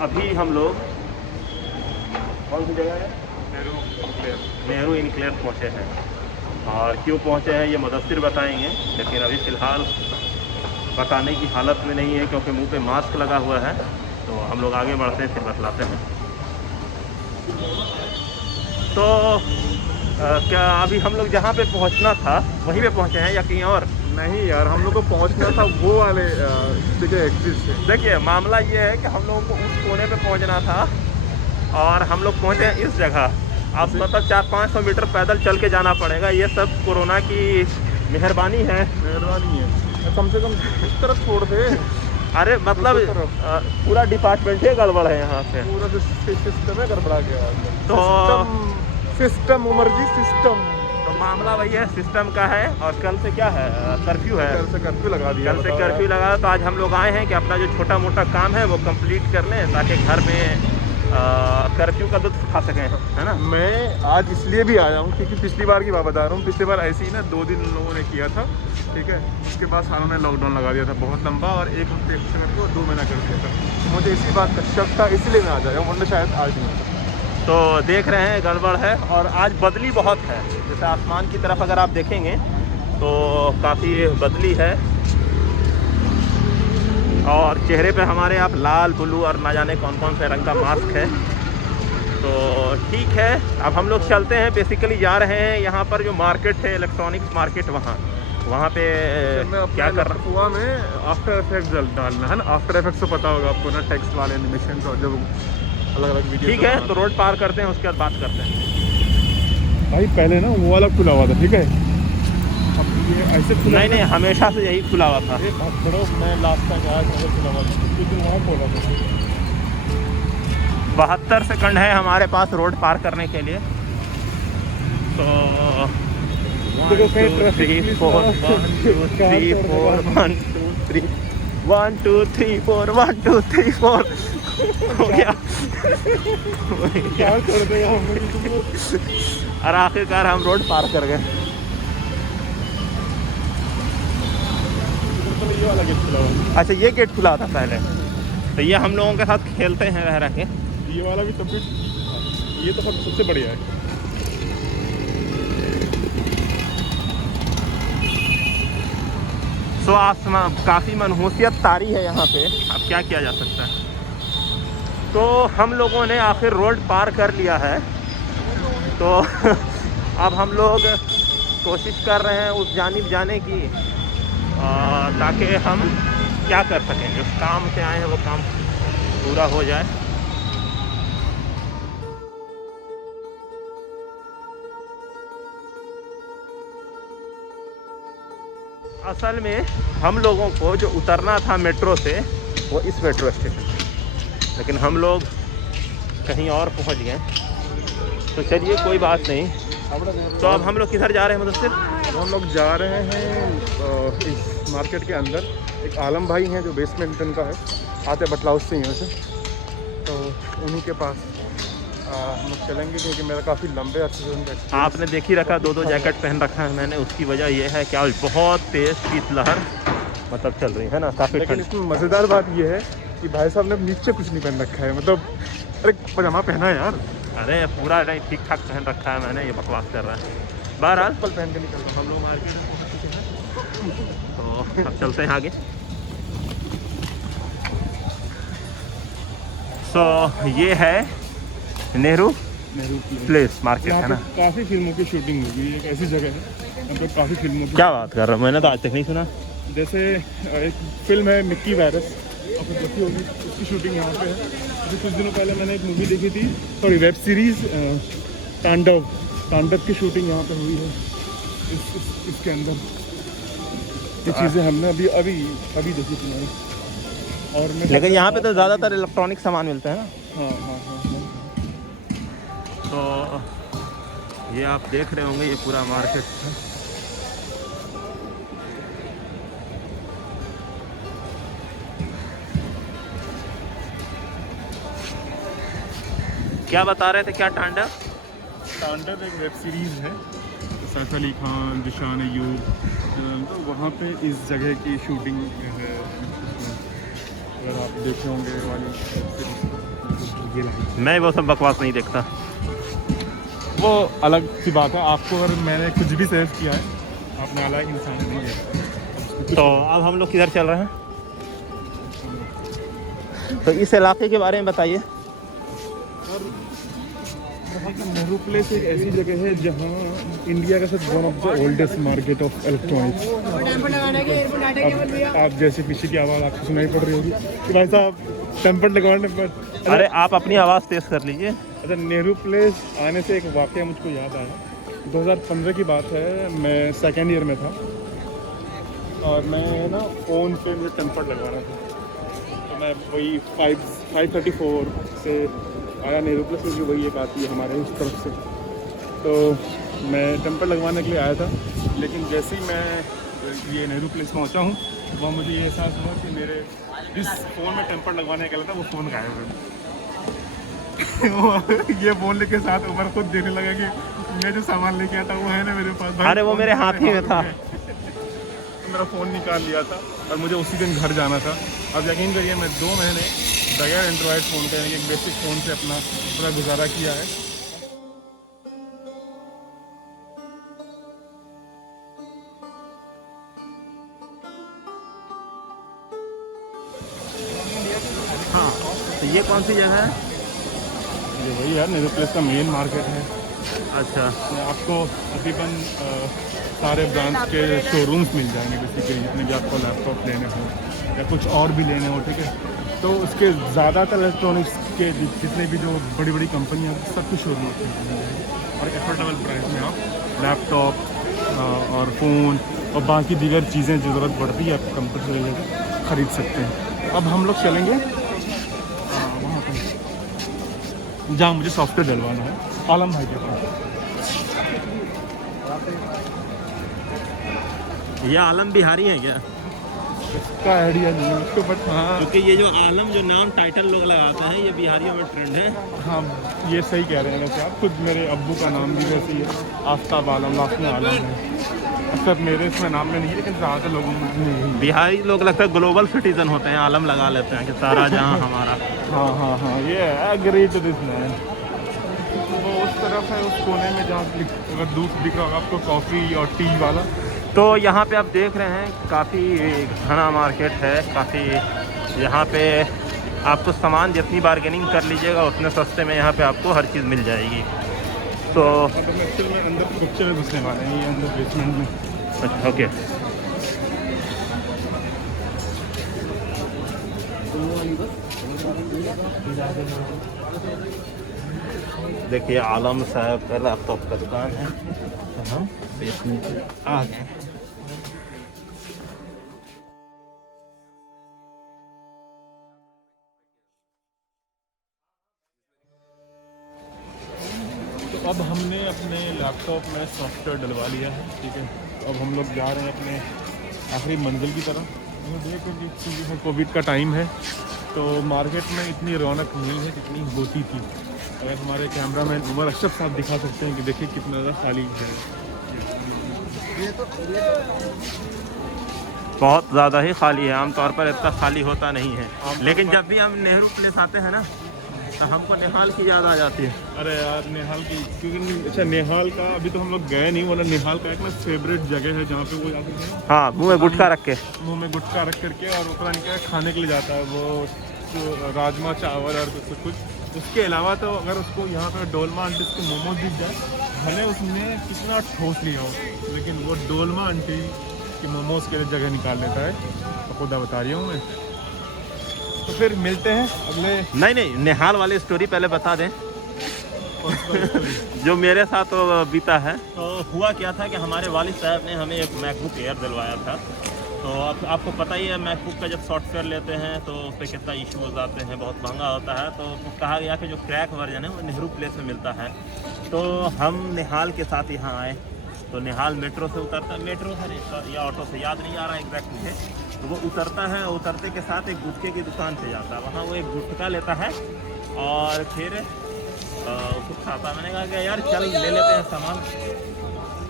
अभी हम लोग कौन सी जगह है, नेहरू इनक्लेव पहुँचे हैं। और क्यों पहुँचे हैं ये मुदस्सिर बताएंगे, लेकिन अभी फ़िलहाल बताने की हालत में नहीं है क्योंकि मुंह पे मास्क लगा हुआ है। तो हम लोग आगे बढ़ते हैं, फिर बतलाते हैं। तो क्या अभी हम लोग जहाँ पे पहुँचना था वहीं पे पहुँचे हैं या कहीं और? नहीं यार, हम लोग को पहुंचना था वो वाले जगह एग्जिट से। देखिए मामला ये है कि हम लोगों को उस कोने पे पहुँचना था और हम लोग पहुँचे हैं इस जगह। अब मतलब 400-500 मीटर पैदल चल के जाना पड़ेगा। ये सब कोरोना की मेहरबानी है। मेहरबानी है, कम से कम इस तरफ छोड़ दे। अरे मतलब पूरा डिपार्टमेंट ही गड़बड़ है यहाँ पे, पूरा सिस्टम है गड़बड़ा गया। तो सिस्टम उमर जी, सिस्टम। तो मामला वही है, सिस्टम का है। और कल से क्या है, कर्फ्यू है। कल से कर्फ्यू लगा दिया। कल से कर्फ्यू लगा, तो आज हम लोग आए हैं कि अपना जो छोटा मोटा काम है वो कंप्लीट कर लें ताकि घर में कर्फ्यू का लुत्फ उठा सकें, है ना। मैं आज इसलिए भी आया हूँ क्योंकि पिछली बार की बात बता रहा हूँ। पिछली बार ऐसे ही ना 2 दिन लोगों ने किया था, ठीक है। उसके बाद सारों ने लॉकडाउन लगा दिया था बहुत लंबा, और 1 हफ्ते को 2 महीना कर दिया था। तो मुझे इसी बात का शक था, इसलिए मैं आ जाएगा, वरना शायद आज नहीं होता। तो देख रहे हैं गड़बड़ है। और आज बदली बहुत है, जैसे आसमान की तरफ अगर आप देखेंगे तो काफ़ी बदली है। और चेहरे पे हमारे आप लाल ब्लू और ना जाने कौन कौन से रंग का मास्क है। तो ठीक है, अब हम लोग चलते हैं। बेसिकली जा रहे हैं यहाँ पर जो मार्केट है, इलेक्ट्रॉनिक्स मार्केट, वहाँ पे क्या कर रहा हुआ में आफ्टर इफेक्ट डालना है ना। आफ्टर इफेक्ट्स तो पता होगा आपको ना, टेक्स्ट वाले एनिमेशन और जब अलग अलग वीडियो। ठीक है, तो रोड पार करते हैं, उसके बाद बात करते हैं। भाई पहले ना वो वाला खुला हुआ था, ठीक है। अब ये ऐसे खुला नहीं, हमेशा से यही खुला हुआ था। मैं लास्ट टाइम आया था खुला हुआ था, कुछ दिन वहाँ खोला था। 72 सेकंड है हमारे पास रोड पार करने के लिए। तो 1 2 3 4 1 2 3 4 1 2 3 1 2 3 4 1 2 3 4 हो गया। क्या कर देगा और आखिरकार हम रोड पार कर गए। ये वाला गेट खुला हुआ। अच्छा, ये गेट खुला था पहले, तो ये हम लोगों के साथ खेलते हैं रह रह के। ये वाला भी तब भी, ये तो सबसे बढ़िया है। तो आसमान काफ़ी मनहूसियत तारी है यहाँ पे, अब क्या किया जा सकता है। तो हम लोगों ने आखिर रोड पार कर लिया है। तो अब हम लोग कोशिश कर रहे हैं उस जानिब जाने की, ताकि हम क्या कर सकें, जो काम से आए हैं वो काम पूरा हो जाए। असल में हम लोगों को जो उतरना था मेट्रो से, वो इस मेट्रो स्टेशन से, लेकिन हम लोग कहीं और पहुंच गए। तो चलिए कोई बात नहीं। तो अब हम लोग किधर जा रहे हैं मुदस्सिर? हम लोग जा रहे हैं इस मार्केट के अंदर। एक आलम भाई हैं जो बेसमेंट उनका है, आते बटलाउस से यहाँ से, तो उन्हीं के पास हम लोग चलेंगे क्योंकि मेरा काफ़ी लंबे अर्से से उनका। आपने देख ही रखा, 2 जैकेट पहन रखा है मैंने। उसकी वजह यह है कि आज बहुत तेज़ शीतलहर मतलब चल रही है ना, काफ़ी लेकिन ठंड। इसमें मज़ेदार बात यह है कि भाई साहब ने नीचे कुछ नहीं पहन रखा है, मतलब अरे पजामा पहना है यार। अरे पूरा नहीं, ठीक ठाक पहन रखा है मैंने, ये बकवास कर रहा है। बहरहाल चप्पल पहन के निकल रहा हूँ। हम लोग मार्केट में पहुंच चुके हैं, तो अब चलते हैं आगे। तो ये है नेहरू प्लेस मार्केट, है ना। काफ़ी फिल्मों की शूटिंग होगी, एक ऐसी जगह है मतलब काफ़ी फिल्मों की। क्या बात कर रहा हूँ, मैंने तो आज तक नहीं सुना। जैसे एक फिल्म है मिक्की वायरस, आपने देखी होगी, उसकी शूटिंग यहाँ पे है। अभी कुछ दिनों पहले मैंने एक मूवी देखी थी, सॉरी वेब सीरीज़ तांडव की शूटिंग यहाँ पे हुई है इसके अंदर। ये चीज़ें हमने अभी देखी थी मैंने। और लेकिन यहाँ पे तो ज़्यादातर इलेक्ट्रॉनिक सामान मिलता है ना। हाँ। तो ये आप देख रहे होंगे, ये पूरा मार्केट है। क्या बता रहे थे, क्या तांडव एक वेब सीरीज़ है, सैफ अली खान, जिशान अय्यूब, तो वहाँ पे इस जगह की शूटिंग है। अगर आप देखे होंगे वाली वेब सीरीज़। ये लाइन। मैं वो सब बकवास नहीं देखता। वो अलग सी बात है, आपको अगर मैंने कुछ भी सेव किया है आपने अलग इंसान नहीं देखा। तो अब हम लोग किधर चल रहे हैं? तो इस इलाके के बारे में बताइए। यहाँ का नेहरू प्लेस एक ऐसी जगह है जहाँ इंडिया का सबसे one of the oldest market of electronics. आप जैसे पीछे की आवाज़ आपको सुनाई पड़ रही होगी कि भाई साहब टेम्पर लगवाने पर। अरे आप अपनी आवाज़ तेज कर लीजिए। अच्छा, नेहरू प्लेस आने से एक वाक़या मुझको याद आया। 2015 की बात है, मैं सेकेंड ईयर में था और मैं ना फ़ोन पे मुझे टेम्पर लगवाना था। तो मैं वही 534 से आया नेहरू प्लेस में, वही एक आती है हमारे इस तरफ से। तो मैं टेम्पर लगवाने के लिए आया था, लेकिन जैसे ही मैं ये नेहरू प्लेस पहुंचा हूँ वहाँ मुझे ये एहसास हुआ कि मेरे जिस फ़ोन में टेम्पर लगवाने गया था वो फ़ोन गायब है। ये बोलने के साथ उमर खुद देने लगा कि मैं जो सामान लेके आया था वो है ना मेरे पास। अरे वो मेरे हाथ ही में था। तो मेरा फ़ोन निकाल लिया था और मुझे उसी दिन घर जाना था। अब यकीन करिए मैं 2 महीने बगैर एंड्रॉयड फ़ोन का, यानी एक बेसिक फ़ोन से अपना पूरा गुजारा किया है। हाँ, तो ये कौन सी जगह है? ये वही है नेहरू प्लेस का मेन मार्केट है। अच्छा, आपको तकरीबन सारे ब्रांड्स के शोरूम्स मिल जाएंगे बेसिकली, जितने भी आपको लैपटॉप लेने हो या कुछ और भी लेने हो, ठीक है। तो उसके ज़्यादातर इलेक्ट्रॉनिक्स के जितने भी जो बड़ी बड़ी कंपनियाँ हैं सब कुछ शोरूम आपको मिल जाएंगे और एफोर्डेबल प्राइस में आप लैपटॉप और फ़ोन और बाकी दीगर चीज़ें जो ज़रूरत पड़ती है आपको कंपनी से रिलेटेड ख़रीद सकते हैं। अब हम लोग चलेंगे वहाँ पर जहाँ मुझे सॉफ्टवेयर डलवाना है, आलम भाई के पास। ये आलम बिहारी है क्या? इसका आइडिया नहीं है उसको, बट हाँ क्योंकि ये जो आलम जो नाम टाइटल लोग लगाते हैं ये बिहारियों में ट्रेंड है। हाँ, ये सही कह रहे हैं वैसे आप। खुद मेरे अब्बू का नाम भी वैसे ही है, आफ्ताब आलम, लास्ट में आलम है। अक्सर मेरे इसमें नाम में नहीं, लेकिन ज़्यादातर लोगों में नहीं। बिहारी लोग लगता है ग्लोबल सिटीजन होते हैं, आलम लगा लेते हैं कि सारा जहाँ हमारा। हाँ हाँ हाँ, ये एग्री टू दिस मैन। वो उस तरफ है, उस कोने में जहाँ अगर दूध दिख रहा होगा आपको कॉफ़ी और टी वाला। तो यहाँ पे आप देख रहे हैं काफ़ी घना मार्केट है, काफ़ी यहाँ पे आपको सामान जितनी बार्गेनिंग कर लीजिएगा उतने सस्ते में यहाँ पे आपको हर चीज़ मिल जाएगी। तो एक्चुअल में अंदर पिक्चर में घुसने वाले हैं, ये अंदर बेसमेंट में। अच्छा, ओके। देखिए आलम साहब का लैपटॉप का दुकान है, तो हम बेसमेंट आ गए। तो अब हमने अपने लैपटॉप में सॉफ्टवेयर डलवा लिया है, ठीक है। तो अब हम लोग जा रहे हैं अपने आखिरी मंजिल की तरफ। देखिए कोविड का टाइम है तो मार्केट में इतनी रौनक नहीं है जितनी होती थी। अगर हमारे कैमरामैन उमर अशरफ साहब दिखा सकते हैं कि देखिए कितना ज़्यादा खाली है। बहुत ज़्यादा ही खाली है, आमतौर पर इतना खाली होता नहीं है। लेकिन जब भी हम नेहरू प्लेस आते हैं ना तो हमको निहाल की याद आ जाती है। अरे यार निहाल की, क्योंकि अच्छा निहाल का अभी तो हम लोग गए नहीं, वाला निहाल का एक ना फेवरेट जगह है जहाँ पे वो जाते हैं। हाँ, मुँह में गुटखा रख के। मुँह में गुटखा रख करके और पता नहीं क्या खाने के लिए जाता है वो, तो राजमा चावल और कुछ। उसके अलावा तो अगर उसको यहाँ पर डोलमा आंटी के मोमोज दिख जाए, भले उसने कितना ठोस लिया हो, लेकिन वो डोलमा आंटी के मोमोज के लिए जगह निकाल लेता है। तो खुदा बता रही हूँ मैं। तो फिर मिलते हैं अगले। नहीं, निहाल वाली स्टोरी पहले बता दें जो मेरे साथ तो बीता है। तो हुआ क्या था कि हमारे वालिद साहब ने हमें एक मैकबुक एयर दिलवाया था। तो अब आपको पता ही है मैकबुक का जब सॉफ्टवेयर लेते हैं तो उस पर कितना इश्यूज आते हैं, बहुत महंगा होता है। तो कहा गया कि जो क्रैक वर्जन है वो नेहरू प्लेस में मिलता है। तो हम निहाल के साथ यहाँ आए। तो निहाल मेट्रो से उतरता है, मेट्रो है या ऑटो से, याद नहीं आ रहा एग्जैक्ट मुझे। तो वो उतरता है, उतरते के साथ एक गुटखे की दुकान पे जाता है। वहाँ वो एक गुटखा लेता है और फिर उसको खाता। मैंने कहा कि यार चल ले लेते हैं सामान।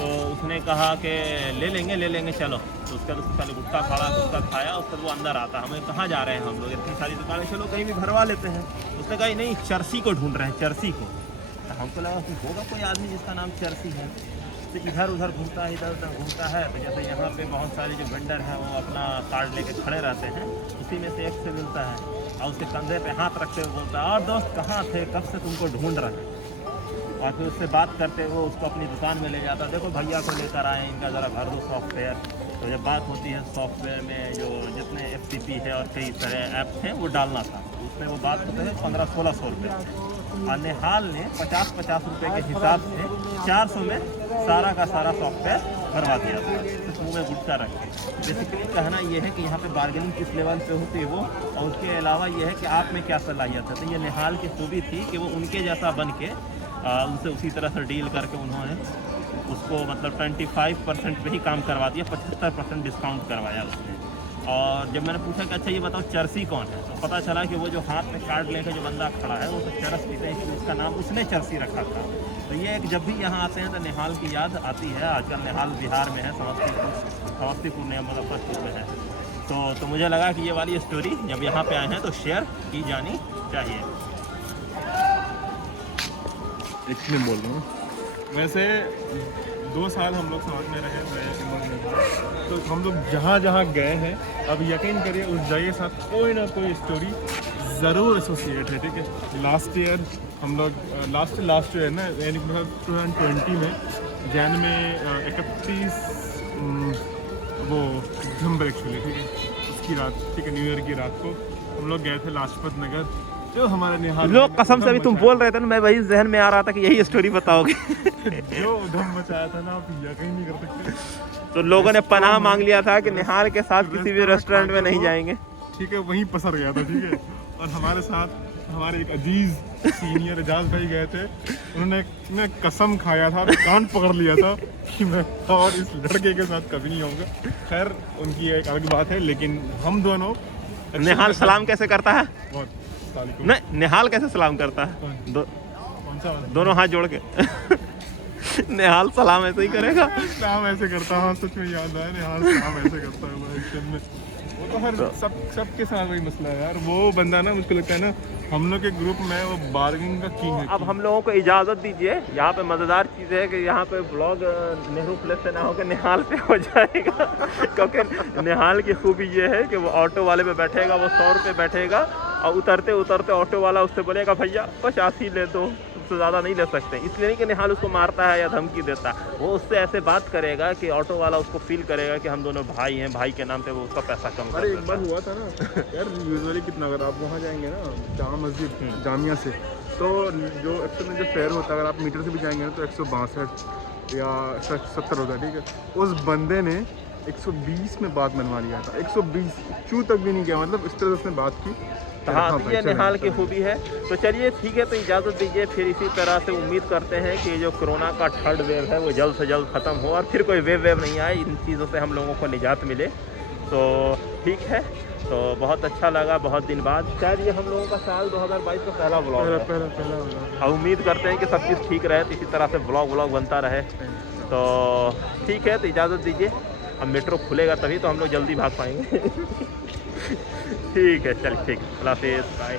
तो उसने कहा कि ले लेंगे चलो। तो उसका तो पहले गुटखा खाड़ा, गुटखा खाया, उसके बाद वो अंदर आता, हमें कहाँ जा रहे हैं हम लोग, इतनी सारी दुकानें, चलो कहीं भी भरवा लेते हैं। उसने कहा नहीं, चर्सी को ढूंढ रहे हैं, चर्सी को। तो हमको लगा कि होगा कोई आदमी जिसका नाम चर्सी है। तो इधर उधर घूमता है, इधर उधर घूमता है। तो जैसे यहाँ पे बहुत सारे जो वेंडर हैं वो अपना कार्ड लेके खड़े रहते हैं, उसी में से एक से मिलता है और उसके कंधे पे हाथ रखते हुए बोलता है, और दोस्त कहाँ थे, कब से तुमको ढूंढ रहे हैं। और फिर उससे बात करते हुए उसको अपनी दुकान में ले जाता, देखो भैया को लेकर आए, इनका ज़रा भर दो सॉफ्टवेयर। तो जब बात होती है सॉफ्टवेयर में जो जितने FTP है और कई तरह ऐप्स हैं वो डालना था, उसमें वो बात होते हैं 1500-1600 रुपये। और निहाल ने 50-50 रुपये के हिसाब से 400 में सारा का सारा सॉफ्टवेयर भरवा दिया था, तो मुँह में गुटखा रख के। बेसिकली कहना ये है कि यहाँ पे बार्गेनिंग किस लेवल पे होती है वो, और उसके अलावा ये है कि आप में क्या सलाहियत है। तो ये निहाल की खूबी थी कि वो उनके जैसा बन के उनसे उसी तरह से डील करके उन्होंने उसको मतलब 25% पे ही काम करवा दिया, 75% डिस्काउंट करवाया उसने। और जब मैंने पूछा कि अच्छा ये बताओ चर्सी कौन है, तो पता चला कि वो जो हाथ में कार्ड लेकर जो बंदा खड़ा है वो तो चरस पीते हैं, इसलिए उसका नाम उसने चर्सी रखा था। तो ये एक जब भी यहाँ आते हैं तो निहाल की याद आती है। आजकल निहाल बिहार में है, समस्तीपुर में, मुजफ्फरपुर में है। तो मुझे लगा कि ये वाली स्टोरी जब यहाँ पे आए हैं तो शेयर की जानी चाहिए। इसलिए बोल रहा हूँ। वैसे 2 साल हम लोग साथ में रहे, तो हम लोग जहाँ जहाँ गए हैं, अब यकीन करिए उस जगह के साथ कोई ना कोई स्टोरी ज़रूर एसोसिएट है, ठीक है। लास्ट ईयर हम लोग लास्ट ईयर ना, यानी मतलब 2020 में जैन में 31 वो दिसंबर एक्चुअली, ठीक है, उसकी रात, ठीक है, न्यू ईयर की रात को हम लोग गए थे लाजपत नगर। जो हमारे निहाल लोग कसम से भी तुम बोल रहे थे ना, मैं वही जहन में आ रहा था कि यही स्टोरी बताओगे। जो उधम मचाया था ना, आप यकीन नहीं कर सकते। तो लोगों ने पनाह मांग लिया था कि निहाल के साथ किसी भी रेस्टोरेंट में नहीं जाएंगे, ठीक है, वहीं पसर गया था, ठीक है। और हमारे साथ हमारे एक अजीज सीनियर एजाज भाई गए थे, उन्होंने कसम खाया था, कान पकड़ लिया था कि मैं और इस लड़के के साथ कभी नहीं होऊंगा। खैर उनकी एक अलग बात है, लेकिन हम दोनों। निहाल सलाम कैसे करता है? बहुत नहीं, निहाल कैसे सलाम करता है? कौन सा? दोनों हाथ जोड़ के। निहाल सलाम ऐसे ही करेगा। सलाम ऐसे करता है, सच में याद आया, निहाल सलाम ऐसे करता है। वो तो हर सबके साथ वही मसला है यार। वो बंदा ना, मुझको लगता है ना, हम लोग के ग्रुप में वो बार्गेनिंग का किंग है। अब हम लोगों को इजाज़त दीजिए। यहाँ पे मज़ेदार चीज़ है कि यहाँ पे ब्लॉग नेहरू प्लेस से ना होकर निहाल पे हो जाएगा। क्योंकि निहाल की खूबी ये है कि वो ऑटो वाले पे बैठेगा, वो 100 रुपये बैठेगा, और उतरते उतरते ऑटो वाला उससे बोलेगा भैया 50 ही ले दो, उससे ज़्यादा नहीं ले सकते। इसलिए नहीं कि निहाल उसको मारता है या धमकी देता है, वो उससे ऐसे बात करेगा कि ऑटो वाला उसको फील करेगा कि हम दोनों भाई हैं, भाई के नाम पे वो उसका पैसा कम कर देता है। अरे एक बार हुआ था ना यार, यूजुअली कितना, अगर आप वहाँ जाएंगे ना जामा मस्जिद जामिया से, तो जो एक्चुअल में जो फेयर होता है, अगर आप मीटर से भी जाएंगे ना तो 162 या 70 होता है, ठीक है। उस बंदे ने 120 में बात मनवा लिया था, 120 चू तक भी नहीं गया, मतलब इस तरह उसने बात की। हाँ, तो ये निहाल की खूबी है। तो चलिए ठीक है, तो इजाज़त दीजिए। फिर इसी तरह से उम्मीद करते हैं कि जो कोरोना का 3rd वेव है वो जल्द से जल्द ख़त्म हो और फिर कोई वेव नहीं आए, इन चीज़ों से हम लोगों को निजात मिले। तो ठीक है, तो बहुत अच्छा लगा, बहुत दिन बाद। शायद ये हम लोगों का साल 2022 का पहला ब्लॉग है। पहला। और उम्मीद करते हैं कि सब चीज़ ठीक रहे, तो इसी तरह से ब्लॉग बनता रहे। तो ठीक है, तो इजाज़त दीजिए। अब मेट्रो खुलेगा तभी तो हम लोग जल्दी भाग पाएंगे। ठीक है, चल ठीक, अल्लाह हाफ़िज़, बाय।